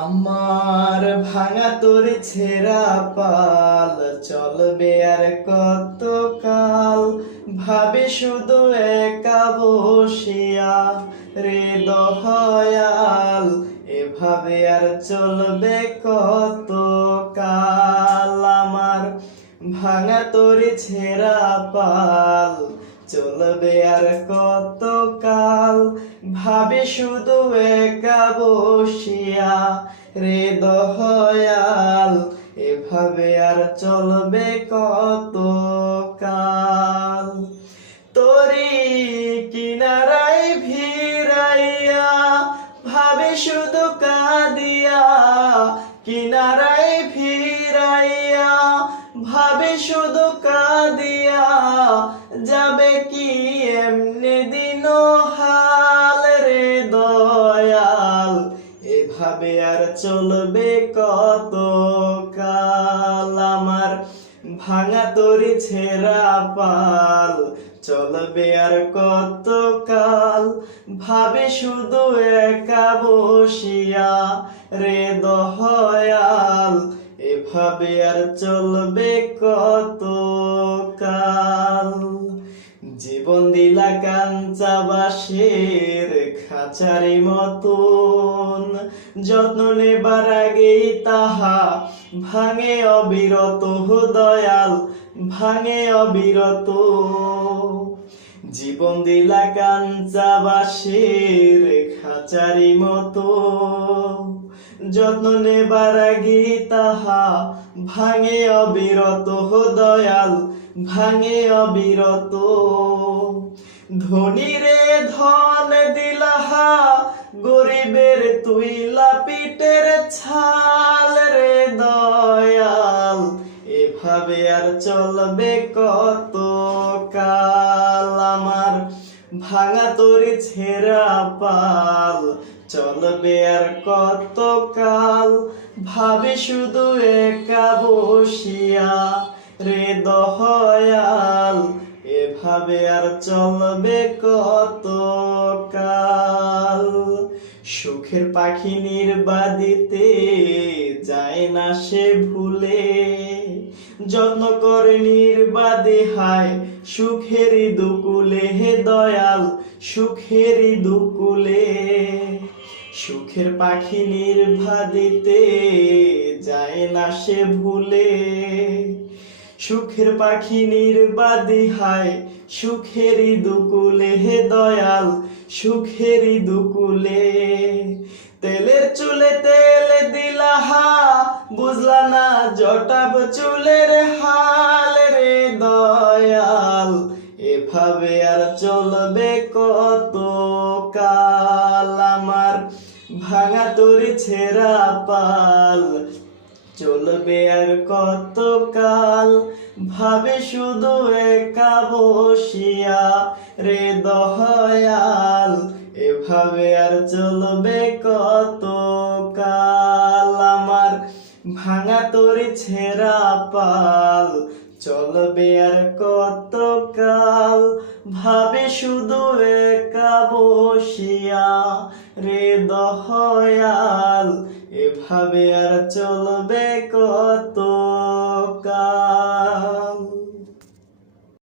আমার ভাঙা তোর ছেঁড়া পাল চলবে আর কত কাল, ভাবে শুধু একা বসিয়া রে দয়াল, এভাবে আর চলবে কত কাল। আমার ভাঙা তোর ছেঁড়া পাল চলবে আর কত কাল, ভাবে শুধু একা বসিয়া রে দয়াল, এভাবে আর চলবে কত কাল। তোরি কিনারায় ভিড়াইয়া ভাবে শুধু কাঁদিয়া, কিনারায় ভিড়াইয়া ভাবে শুধু কাঁদিয়া, যাবে কি এমনি দিন হাল রে দয়াল, এভাবে আর চলবে কত কাল। আমার ভাঙা তরি ছেঁড়া পাল চলবে আর কত কাল, ভাবে শুধু একা বসিয়া রে দয়াল, এভাবে আর চলবে কত কাল। জীবন দিলা কাঞ্চা বাঁশের খাঁচারি মতন, যত্ন নেবার আগেই তাহা ভাঙে অবিরত দয়াল, ভাঙে অবিরত। জীবন দিলা কাঞ্চা বাঁশের খাঁচারি মতো, যত্ন নেবার আগে তাহা ভাঙে অবিরত দয়াল, ভাঙে অবিরত। ধনীরে ধন দিলাহা, গরিবের তুইলা পিটের ছাল রে দয়াল, এভাবে আর চলবে কত কাল। আমার ভাঙা তরি ছেঁড়া পাল চলবে আর কত কাল, ভাবে শুধু একা বসিয়া রে দয়াল, এভাবে আর চলবে কত কাল। সুখের পাখি নির্বাদিতে যায় না সে ভুলে, যত্ন করে নির্বাদে হায় সুখেরই দুকুলে হে দয়াল, সুখেরই দুকুলে। সুখের পাখি নির্বাদিতে যায় না সে ভুলে, সুখের পাখি নির্বাদি হায় সুখেরই দুকুলে হে দয়াল, সুখেরই দুকুলে। তেলের চুলে তেল দিলাহা, বুঝলা না জটাব চুলের হাল রে দয়াল, এভাবে আর চলবে কত কাল। আমার ভাঙা তরি ছেঁড়া পাল চলবে আর কত কাল, ভাবে শুধু একা বসিয়া রে দয়াল, এভাবে আর চলবে কত কাল। আমার ভাঙা তরি ছেঁড়া পাল চলবে আর কত কাল, ভাবে শুধু একা বসিয়া রে দয়াল, এভাবে আর চলবে কত